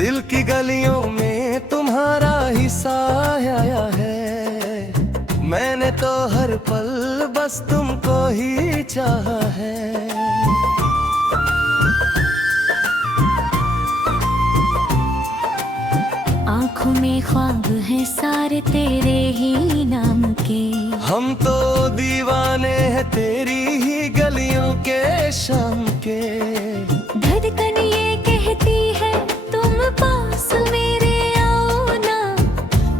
दिल की गलियों में तुम्हारा ही साया है। मैंने तो हर पल बस तुमको ही चाहा है। आँखों में ख्वाब हैं सारे तेरे ही नाम के। हम तो दीवाने हैं तेरी ही गलियों के शाम के। धड़कन ये कहती है तुम पास मेरे आओ ना,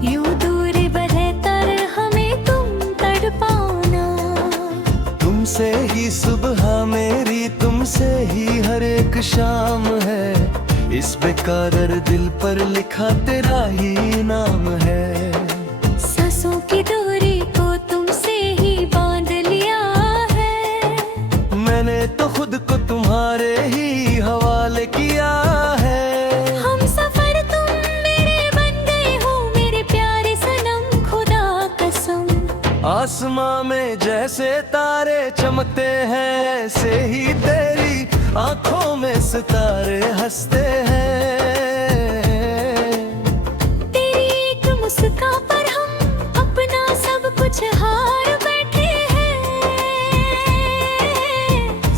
यूं दूर बरहतर हमें तुम तड़पाना। तुमसे ही सुबह मेरी, तुमसे ही हर एक शाम है। इस बेकरार दिल पर लिखा तेरा ही नाम है। सांसों की दूरी को तुमसे ही बांध लिया है। मैंने तो खुद को तुम्हारे ही हवाले किया है। हम सफर तुम मेरे बन गए हो मेरे प्यारे सनम, खुदा कसम। आसमां में जैसे तारे चमकते हैं, ऐसे ही तेरी आंखों में सितारे हंसते हैं। तेरी एक मुस्कान पर हम अपना सब कुछ हार बैठे हैं।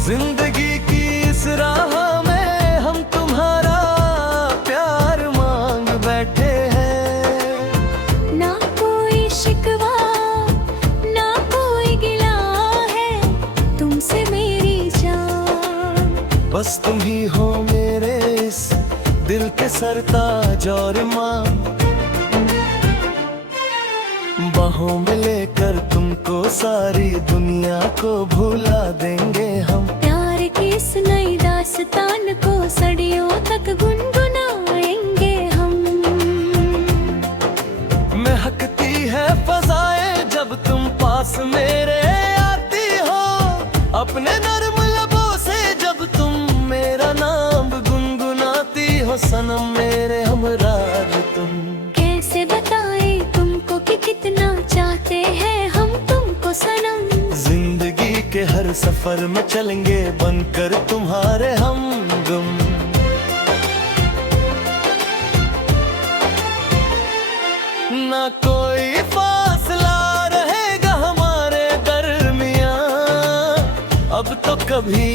जिंदगी की इस राह में हम तुम्हारा प्यार मांग बैठे हैं। ना कोई शिकवा ना कोई गिला है तुमसे मेरी जान। बस तुम ही हो मेरे इस दिल के सरताज और माँ। बाहों में लेकर तुमको सारी दुनिया को भुला देंगे हम। प्यार की इस नई दास्तान को सदियों तक गुनगुनाएंगे हम। महकती है फजाएं जब तुम पास मेरे आती हो। अपने नर्म लबों से जब तुम मेरा नाम गुनगुनाती हो। सनम मेरे हमराज तुम। कैसे बताएं तुमको कि कितना चाहते हैं हम तुमको सनम। जिंदगी के हर सफर में चलेंगे बनकर तुम्हारे हमगम। ना कोई फासला रहेगा हमारे दरमियां अब तो कभी।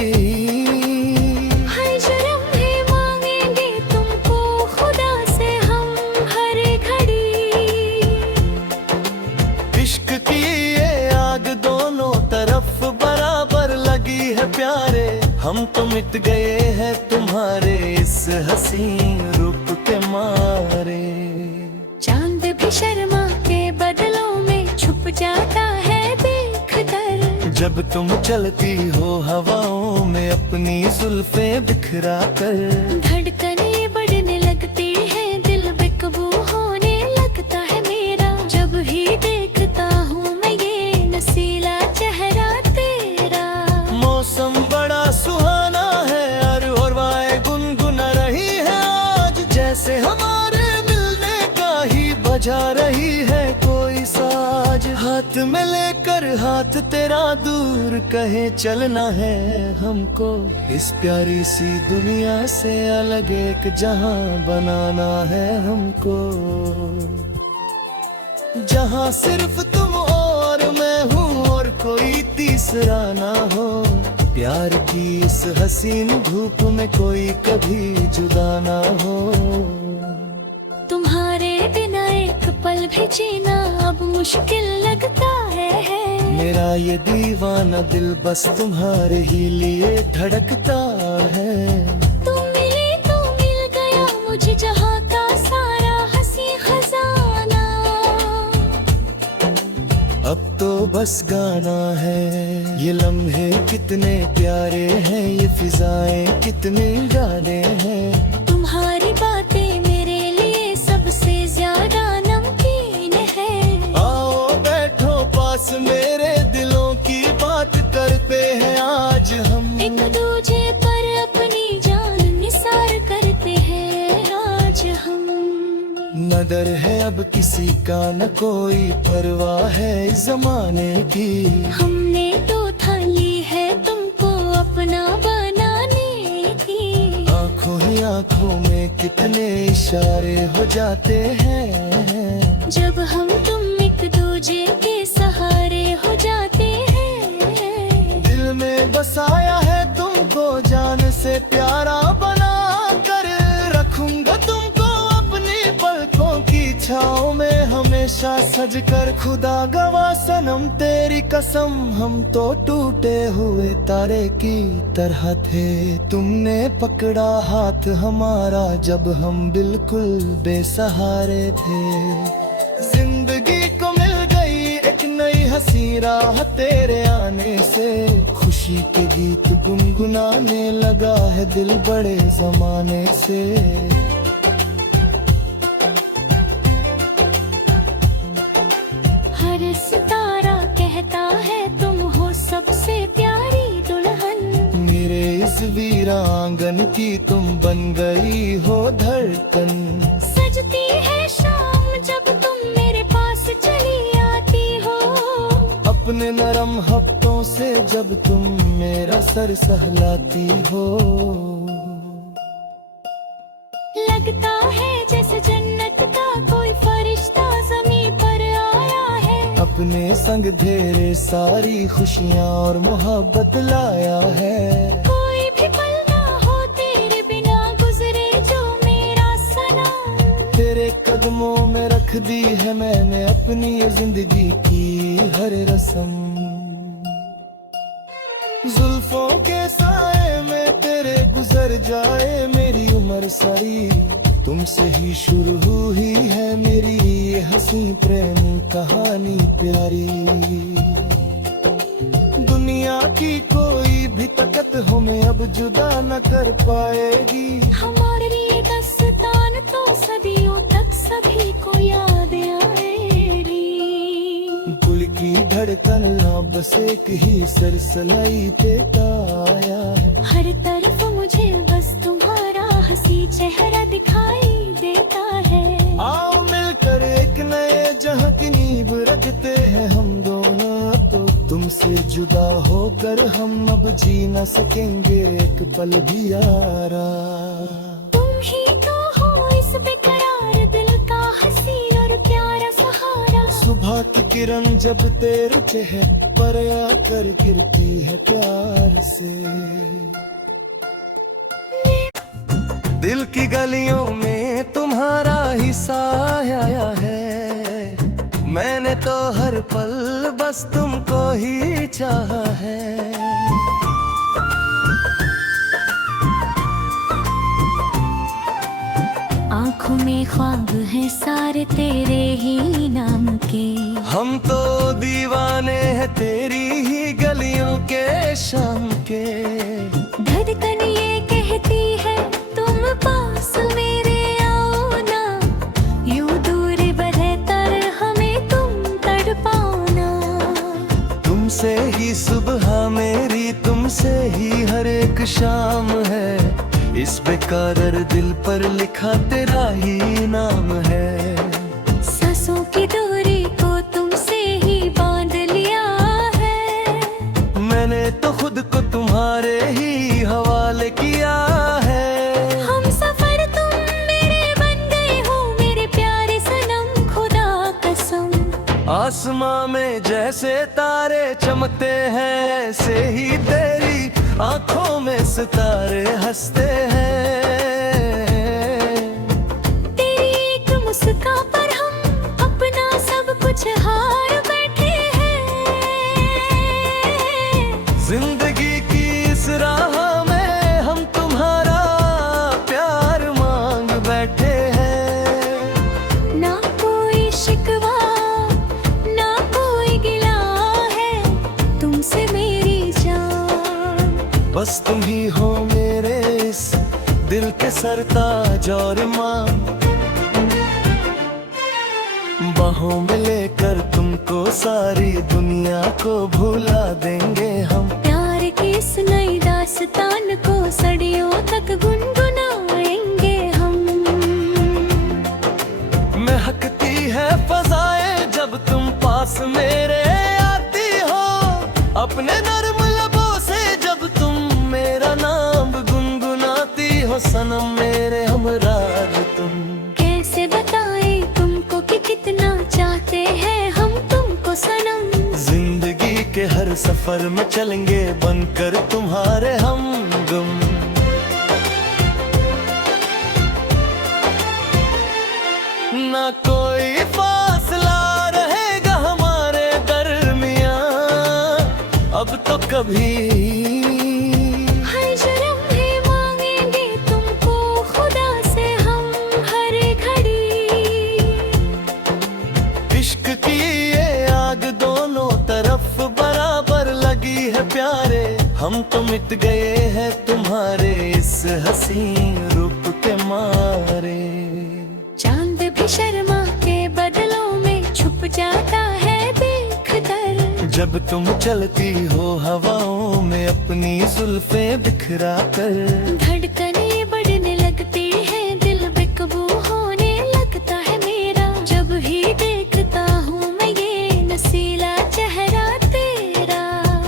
हर जन्म में मांगेंगे तुमको खुदा से हम हर घड़ी। इश्क की ये आग दोनों तरफ बराबर लगी है प्यारे। हम तो मिट गए हैं तुम्हारे इस हसीन रूप के मारे। चांद भी शर्मा के बदलों में छुप जाता है देखकर। जब तुम चलती हो हवाओं में अपनी जुल्फे बिखरा कर। धड़कनें बढ़ने लगती हैं दिल बेकाबू होने लगता है मेरा। जब ही देखता हूँ मैं ये नसीला चेहरा तेरा। मौसम बड़ा सुहाना है और हवाएं गुनगुना रही है आज। जैसे हमारे मिलने का ही बजा रही है कोई साज। हाथ में लेकर हाथ तेरा दूर कहे चलना है हमको। इस प्यारी सी दुनिया से अलग एक जहां बनाना है हमको। जहां सिर्फ तुम और मैं हूँ और कोई तीसरा ना हो। प्यार की इस हसीन धूप में कोई कभी जुदा ना हो। तुम्हारे बिना एक पल भी जीना अब मुश्किल लगता है। मेरा ये दीवाना दिल बस तुम्हारे ही लिए धड़कता है। तुम मिले तो मिल गया मुझे जहाँ का सारा हंसी खजाना। अब तो बस गाना है। ये लम्हे कितने प्यारे हैं, ये फिजाएं कितने गाने हैं। तुम्हारी बातें मेरे लिए सबसे ज्यादा नमकीन है। आओ बैठो पास मेरे, दिलों की बात करते हैं आज हम। एक दूजे पर अपनी जान निसार करते हैं आज हम। न डर है अब किसी का न कोई परवाह है इस जमाने की। हमने तो ठानी है तुमको अपना बनाने की। आंखों ही आंखों में कितने इशारे हो जाते हैं। जब हम तुम एक दूजे के सहारे हो जाते हैं। दिल में बसाया है तुमको, जान से प्यारा बना कर रखूंगा तुमको अपनी पलकों की छाँव में हमेशा सज कर। खुदा गवाह सनम तेरी कसम, हम तो टूटे हुए तारे की तरह थे। तुमने पकड़ा हाथ हमारा जब हम बिल्कुल बेसहारे थे। जिंदगी को मिल गई एक नई हंसी राह तेरे आने से। खुशी के गीत गुनगुनाने लगा है दिल बड़े जमाने से। हर सितारा कहता है तुम हो सबसे प्यारी दुल्हन। मेरे इस वीरा आंगन की तुम बन गई हो धड़कन। सजती है शाम जब तुम मेरे पास चली आती हो। अपने नरम हफ्तों से जब तुम मेरा सर सहलाती हो। लगता है जैसे जन्नत का कोई फरिश्ता ज़मीं पर आया है। अपने संग ढेरे सारी खुशियाँ और मोहब्बत लाया है। कोई भी पल ना हो तेरे बिना गुजरे जो मेरा सनम। तेरे कदमों में रख दी है मैंने अपनी ये जिंदगी की हर रस्म। जुल्फों के साए में तेरे गुजर जाए मेरी उम्र सारी। तुमसे ही शुरू हुई है मेरी ये हंसी प्रेम कहानी प्यारी। दुनिया की कोई भी ताकत हमें अब जुदा न कर पाएगी। हमारे लिए दास्तान तो सदियों तक सभी को याद आएगी। दिल की धड़कन ना बस एक ही सरसलाई पे आया है। हर तरफ मुझे बस तुम्हारा हंसी चेहरा दिखाई देता है। आओ मिलकर एक नए जहां की नींव रखते हैं हम दोनों। तो तुमसे जुदा होकर हम अब जी न सकेंगे एक पल भी यारा। तुम ही तो हो इस बेकरार दिल का हंसी और प्यारा सहारा। सुबह की किरण जब तेरे चेहरे पर आकर गिरती है प्यार से। दिल की गलियों में तुम्हारा ही साया है। मैंने तो हर पल बस तुमको ही चाहा है। आँखों में ख्वाब है सारे तेरे ही नाम के। हम तो दीवाने हैं तेरी ही गलियों के शाम के। धड़कन ये कहती है तुम पास मेरे आओ ना। यूं दूर बरहतर हमें तुम तड़पाना। तुमसे ही सुबह मेरी, तुमसे ही हर एक शाम है। इस बेकरार दिल पर लिखा तेरा ही नाम है। सांसों की दूरी को तुमसे ही बांध लिया है। मैंने तो खुद को तुम्हारे ही हवाले किया है। हम सफर तुम मेरे बन गए हो मेरे प्यारे सनम खुदा कसम। आसमां में जैसे तारे चमकते हैं ऐसे ही तेरी आंखों में सितारे हंसते हैं। तेरी एक मुस्कान पर हम अपना सब कुछ हार बैठे हैं। जिंदगी की इस राह में हम तुम्हारा प्यार मांग बैठे हैं। ना कोई शिकवा ना कोई गिला है तुमसे मेरी जान। बस तुम ही हो मेरे इस दिल के सरताज और माँ। बाहों में लेकर तुमको सारी दुनिया को भुला देंगे हम। प्यार की इस नई दास्तान को सदियों तक गुनगुनाएंगे हम। महकती है फजाएं जब तुम पास मेरे आती हो। अपने नर्म लबों से जब तुम मेरा नाम गुनगुनाती हो सनम मेरे। सफर में चलेंगे बनकर तुम्हारे हमगम। ना कोई फासला रहेगा हमारे दरमियां अब तो कभी। हर जन्म में मांगेंगे तुमको खुदा से हम हर घड़ी। इश्क की ये आग दोनों तरफ बराबर लगी है प्यारे, हम तो मिट गए हैं तुम्हारे इस हसीन रूप के मारे। चांद भी शर्मा के बदलों में छुप जाता है देख कर, जब तुम चलती हो हवाओं में अपनी जुल्फे बिखरा कर। धड़कने बढ़ने लगती है दिल बेकाबू होने लगता है मेरा, जब भी देखता हूँ मैं ये नसीला चेहरा तेरा।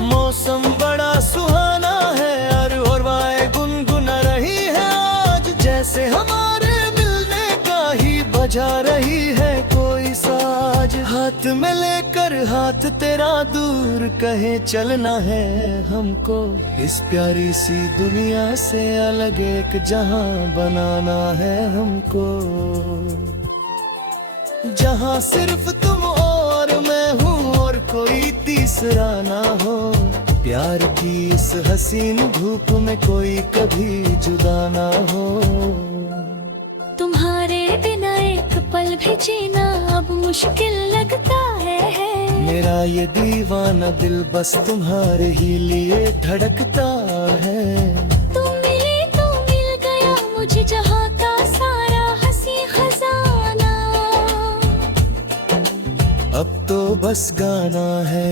मौसम बड़ा सुहाना है और हवाएं गुनगुना रही है आज, जैसे हमारे मिलने का ही बजा रही है कोई साज। हाथ में लेकर हाथ तेरा दूर कहे चलना है हमको, इस प्यारी सी दुनिया से अलग एक जहां बनाना है हमको, जहां सिर्फ तुम और मैं हूँ और कोई तीसरा ना हो। प्यार की इस हसीन धूप में कोई कभी जुदा ना हो। तुम्हारे बिना एक पल भी जीना अब मुश्किल लगता है। मेरा ये दीवाना दिल बस तुम्हारे ही लिए धड़कता है। तुम मिले तो मिल गया मुझे जहाँ का सारा हंसी खजाना, अब तो बस गाना है।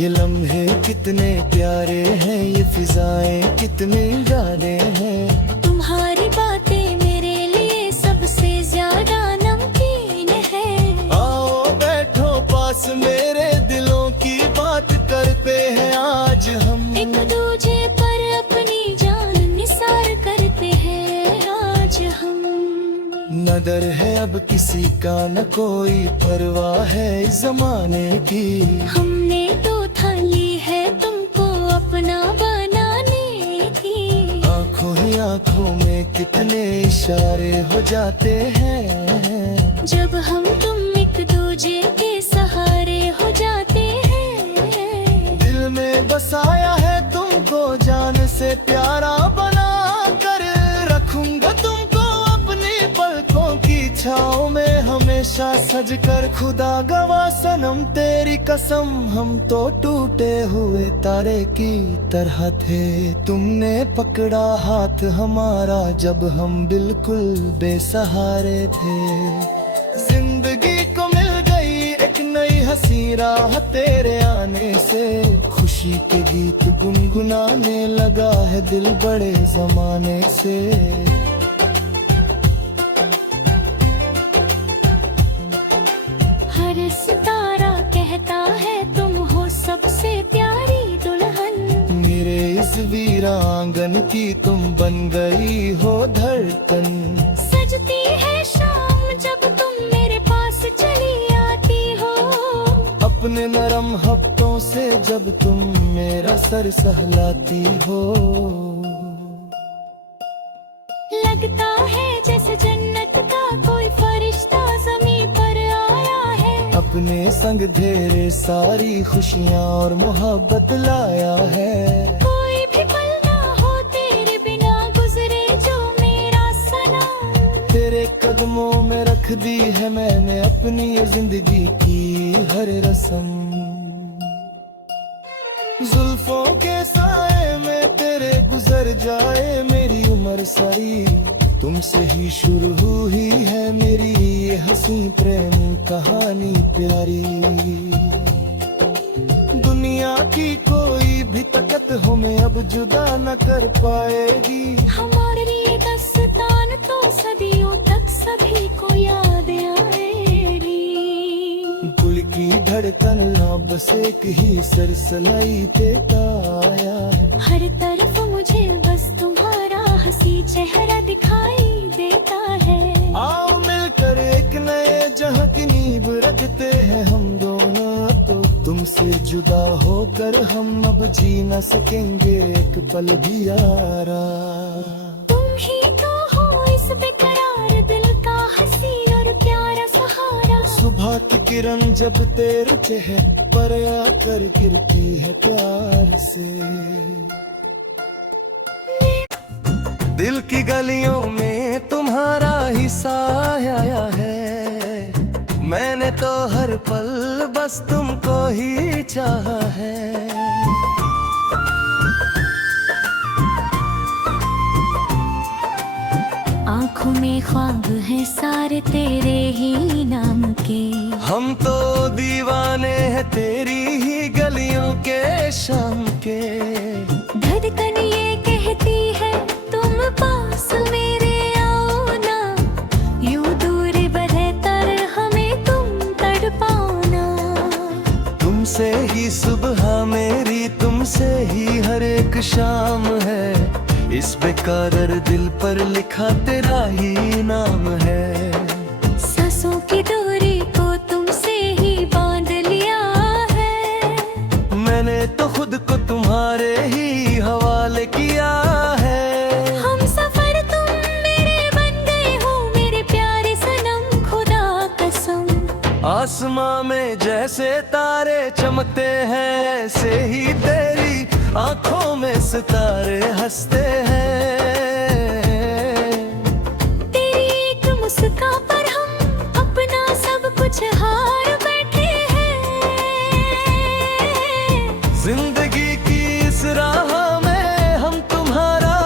ये लम्हे कितने प्यारे हैं, ये फिजाएं कितने गाने हैं। तुम्हारी बातें मेरे लिए सबसे ज्यादा नमकीन है। आओ बैठो पास मेरे, दिलों की बात करते हैं आज हम। एक दूजे पर अपनी जान निसार करते हैं आज हम। न डर है अब किसी का न कोई परवाह है इस जमाने की। हमने तो ठानी है तुमको अपना बनाने की। आंखों ही आंखों में कितने इशारे हो जाते हैं, जब हम तुम एक दूजे के सहारे हो जाते हैं। दिल में बसाया है तुमको जान से प्यारा बना कर, रखूंगा तुमको अपनी पलकों की छाँव में हमेशा सज कर। खुदा गवाह सनम तेरी कसम, हम तो टूटे हुए तारे की तरह थे। तुमने पकड़ा हाथ हमारा जब हम बिल्कुल बेसहारे थे। जिंदगी को मिल गई एक नई हंसी राह तेरे आने से, खुशी के गीत गुनगुनाने लगा है दिल बड़े जमाने से। हर सितारा कहता है तुम हो सबसे प्यारी दुल्हन। मेरे इस वीरा आंगन की तुम बन गई हो धड़कन। सजती है शाम जब तुम मेरे पास चली आती हो, अपने नरम हफ्तों से जब तुम मेरा सर सहलाती हो। लगता है जैसे जन्नत का कोई फरिश्ता ज़मीं पर आया है। अपने संग ढेरे सारी खुशियाँ और मोहब्बत लाया है। कोई भी पल ना हो तेरे बिना गुजरे जो मेरा सनम। तेरे कदमों में रख दी है मैंने अपनी ये जिंदगी की हर रस्म। जुल्फों के साए में तेरे गुजर जाए मेरी उम्र सारी, तुमसे ही शुरू हुई है मेरी ये हंसी प्रेम कहानी प्यारी। दुनिया की कोई भी ताकत हमें अब जुदा न कर पाएगी। हमारे लिए दास्तान तो सदियों तक सभी को याद आएगी। दिल की धड़कन ना बस एक ही सरसलाई देता आया है। हर तरफ मुझे बस तुम्हारा हंसी चेहरा दिखाई देता है। आओ मिलकर एक नए जहां की नींव रखते हैं हम दोनों, तो तुमसे तुमसे जुदा होकर हम अब जी न सकेंगे एक पल भी यारा। तुम ही तो हो इस बेकरार दिल का हंसी और प्यारा सहारा। सुबह की किरण जब तेरे चेहरे पर आकर गिरती है प्यार से। दिल की गलियों में तुम्हारा ही साया है, मैंने तो हर पल बस तुमको ही चाहा है। आँखों में ख्वाब है सारे तेरे ही नाम के। हम तो दीवाने हैं तेरी ही गलियों के शाम के। धड़कन ये कहती है तुम पास मेरे आओ ना, यूं दूर बढ़े तर हमें तुम तड़पाना। तुमसे ही सुबह मेरी, तुमसे ही हर एक शाम है, इस बेकरार दिल पर लिखा तेरा ही नाम है। सांसों की दूरी को तुमसे ही बांध लिया है, मैंने तो खुद को तुम्हारे ही हवाले किया है। हम सफर तुम मेरे बन गए हो मेरे प्यारे सनम, खुदा कसम। आसमां में जैसे तारे चमकते हैं, ऐसे ही तेरी आंखों में सितारे हंसते हैं। तेरी एक मुस्कान पर हम अपना सब कुछ हार बैठे हैं। जिंदगी की इस राह में हम तुम्हारा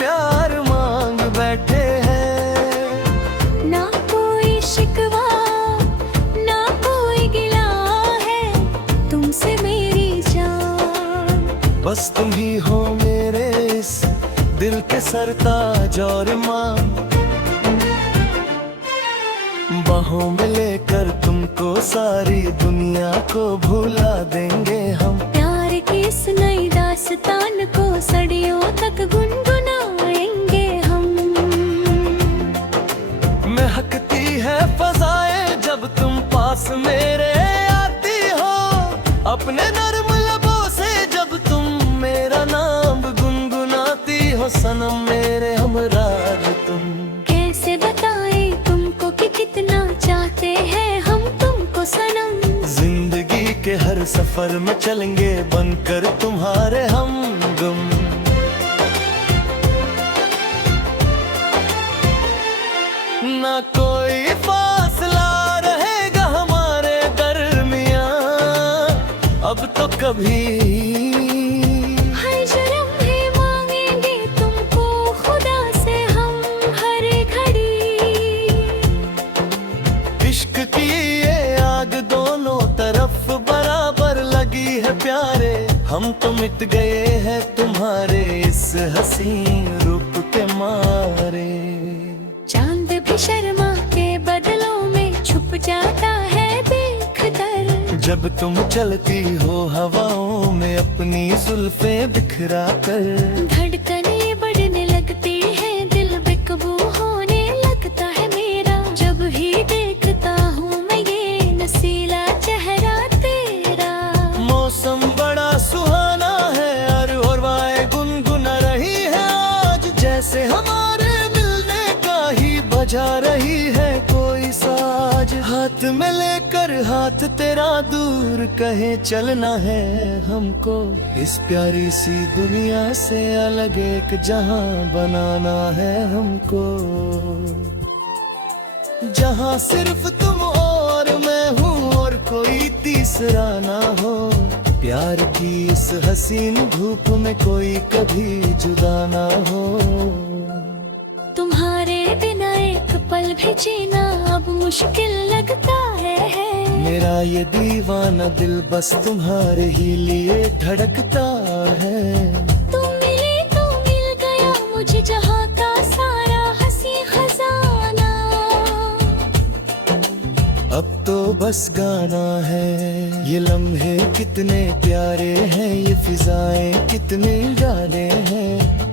प्यार मांग बैठे हैं। ना कोई शिकवा ना कोई गिला है तुमसे मेरी जान। बस तुम ही हो मेरे इस दिल के सरताज और मां। बाहों में लेकर तुमको सारी दुनिया को भुला देंगे हम। प्यार की इस नई दास्तान को सदियों तक गुनगुनाएंगे हम। महकती है फजाएं जब तुम पास मेरे आती हो, अपने नर्म लबों से जब तुम मेरा नाम गुनगुनाती हो। सनम मेरे हमराज तुम। कैसे बताएं तुमको कि कितना चाहते हैं हम तुमको सनम। जिंदगी के हर सफर में चलेंगे बनकर तुम्हारे हमगम। ना कोई फासला रहेगा हमारे दरमियां अब तो कभी। हर जुर्म भी मांगेंगे तुमको खुदा से हम हर घड़ी। इश्क की ये आग दोनों तरफ बराबर लगी है प्यारे, हम तो मिट गए हैं तुम्हारे इस हसीन रूप के मारे। चांद भी शर्मा के बदलों में छुप जाता है बेखतर, जब तुम चलती हो हवाओं में अपनी जुल्फे बिखरा कर। धड़कनें बढ़ने लगती है दिल बेकाबू होने लगता है मेरा, जब भी देखता हूँ मैं ये नसीला चेहरा तेरा। मौसम बड़ा सुहाना है और हवाएं गुनगुना रही है आज, जैसे हमारे मिलने का ही बजा रही है कोई साज। हाथ में लेकर हाथ तेरा दूर कहे चलना है हमको, इस प्यारी सी दुनिया से अलग एक जहां बनाना है हमको। जहां सिर्फ तुम और मैं हूँ और कोई तीसरा ना हो, प्यार की इस हसीन धूप में कोई कभी जुदा ना हो। तुम्हारे बिना एक पल भी जीना अब मुश्किल लगता है। मेरा ये दीवाना दिल बस तुम्हारे ही लिए धड़कता है। तुम मिले तो मिल गया मुझे जहाँ का सारा हंसी खजाना। अब तो बस गाना है, ये लम्हे कितने प्यारे हैं, ये फिजाएं कितने डाले हैं।